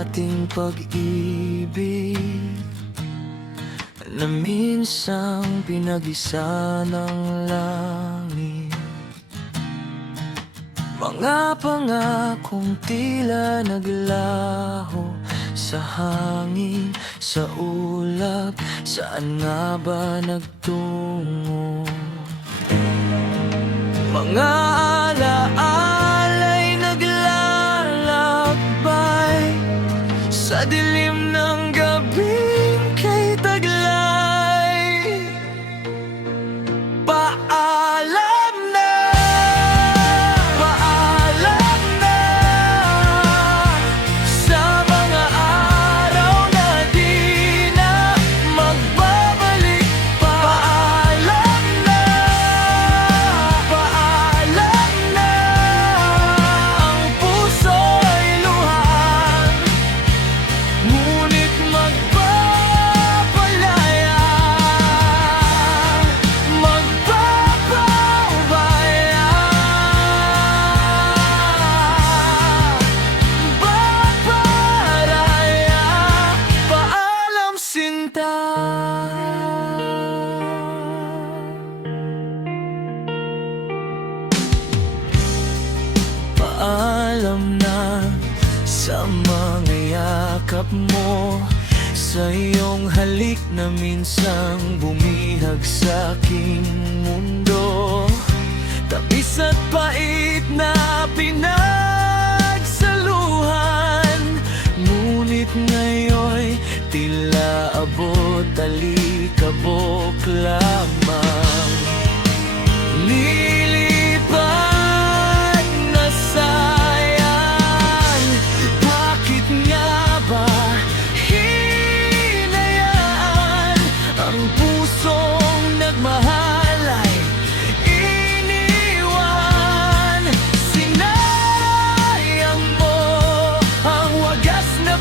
ating pag-ibig na minsang pinag-isa ng langit. Mga pangakong tila naglaho sa hangin, sa ulap, saan nga ba nagtungo? Mga alaala'y naglalakbay sa dilim ng gabing kay taglay. Paalam na, paalam na sa mga araw na di na magbabalik. Paalam na, paalam na, ang puso ay luhan, ngunit magpapalaya, magpapaubaya. Babaraya, paalam sinta. Paalam na sa mga yakap mo, sa iyong halik na minsang bumihag sa aking mundo. Tabis at pait na pinagsaluhan, ngunit ngayon'y tila abot alikabok lamang. Lilipat na sayang, bakit nga ba hinayaan ang pusong nagmahal ay iniwan? Sinayang mo ang wagas na